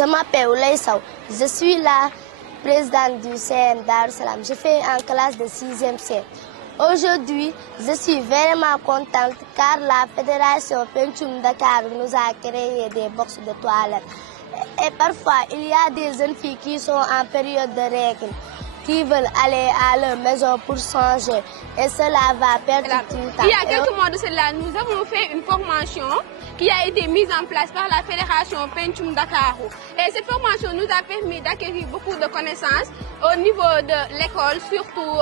Je m'appelle Oulay Sow. Je suis la présidente du CM Darou Salam. Je fais en classe de 6e C. Aujourd'hui, je suis vraiment contente car la Fédération Pencum Dakar nous a créé des boxes de toilettes. Et parfois, il y a des jeunes filles qui sont en période de règles, qui veulent aller à leur maison pour changer. Et cela va perdre tout le temps. Il y a quelques mois de cela, nous avons fait une formation qui a été mise en place par la Fédération Pencum Dakar. Et cette formation nous a permis d'acquérir beaucoup de connaissances au niveau de l'école, surtout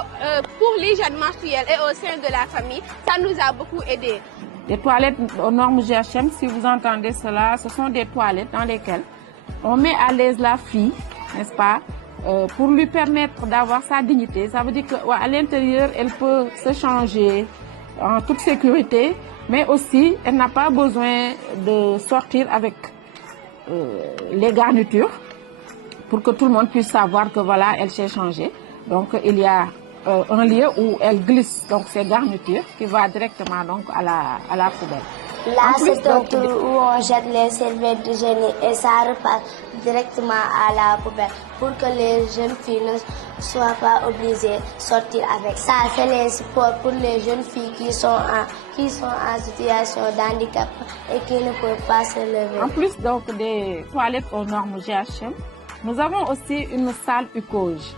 pour l'hygiène menstruelle et au sein de la famille. Ça nous a beaucoup aidé. Les toilettes aux normes GHM, si vous entendez cela, ce sont des toilettes dans lesquelles on met à l'aise la fille, n'est-ce pas, pour lui permettre d'avoir sa dignité. Ça veut dire qu'à l'intérieur, elle peut se changer en toute sécurité, mais aussi, elle n'a pas besoin de sortir avec les garnitures pour que tout le monde puisse savoir que voilà, elle s'est changée. Donc, il y a un lieu où elle glisse donc ces garnitures qui va directement donc à la poubelle. Là, c'est un trou où on jette les serviettes d'hygiène et ça repart directement à la poubelle pour que les jeunes filles ne soient pas obligées de sortir avec. Ça, c'est les supports pour les jeunes filles qui sont en situation d'handicap et qui ne peuvent pas se lever. En plus donc des toilettes aux normes GHM, nous avons aussi une salle UCOJ.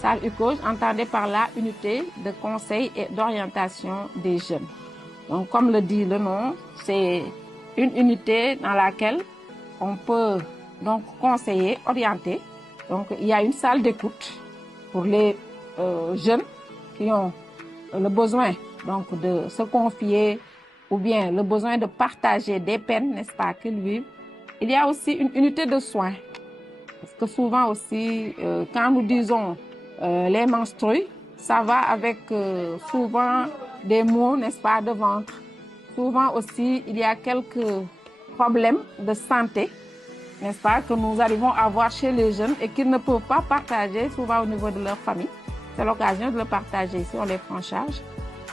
Salle UCOJ, entendez par là unité de conseil et d'orientation des jeunes. Donc, comme le dit le nom, c'est une unité dans laquelle on peut donc conseiller, orienter. Donc, il y a une salle d'écoute pour les jeunes qui ont le besoin donc de se confier ou bien le besoin de partager des peines, n'est-ce pas, qu'ils vivent. Il y a aussi une unité de soins. Parce que souvent aussi, quand nous disons les menstrues, ça va avec souvent des maux, n'est-ce pas, de ventre. Souvent aussi, il y a quelques problèmes de santé, n'est-ce pas, que nous arrivons à voir chez les jeunes et qu'ils ne peuvent pas partager souvent au niveau de leur famille. C'est l'occasion de le partager ici, on les prend en charge.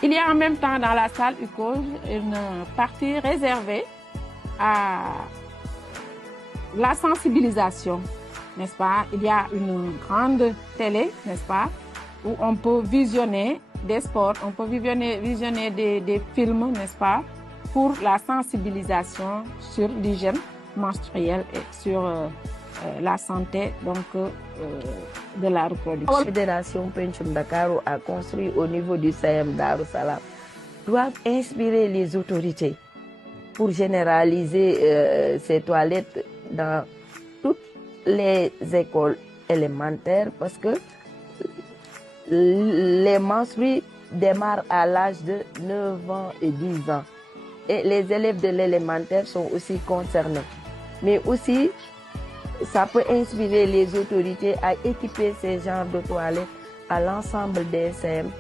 Il y a en même temps dans la salle UCOJ une partie réservée à la sensibilisation, n'est-ce pas. Il y a une grande télé, n'est-ce pas, où on peut visionner des sports, on peut visionner des films, n'est-ce pas, pour la sensibilisation sur l'hygiène menstruelle et sur la santé donc, de la reproduction. La Fédération Pencum Dakar a construit au niveau du CM Darou Salam doivent inspirer les autorités pour généraliser ces toilettes dans toutes les écoles élémentaires parce que les menstrues démarrent à l'âge de 9 ans et 10 ans. Et les élèves de l'élémentaire sont aussi concernés. Mais aussi, ça peut inspirer les autorités à équiper ces genres de toilettes à l'ensemble des CM,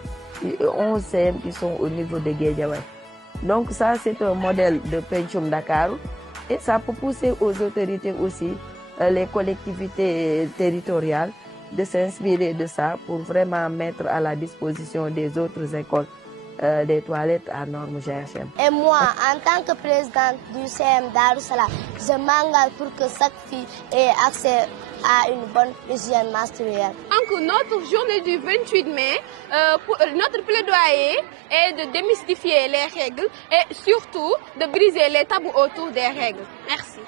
11 CM qui sont au niveau de Guédiawaye. Donc ça, c'est un modèle de Pencum Dakar et ça peut pousser aux autorités aussi, les collectivités territoriales, de s'inspirer de ça pour vraiment mettre à la disposition des autres écoles des toilettes à normes GHM. Et moi, en tant que présidente du CM Darou Salam, je m'engage pour que chaque fille ait accès à une bonne hygiène menstruelle. Donc, notre journée du 28 mai, notre plaidoyer est de démystifier les règles et surtout de briser les tabous autour des règles. Merci.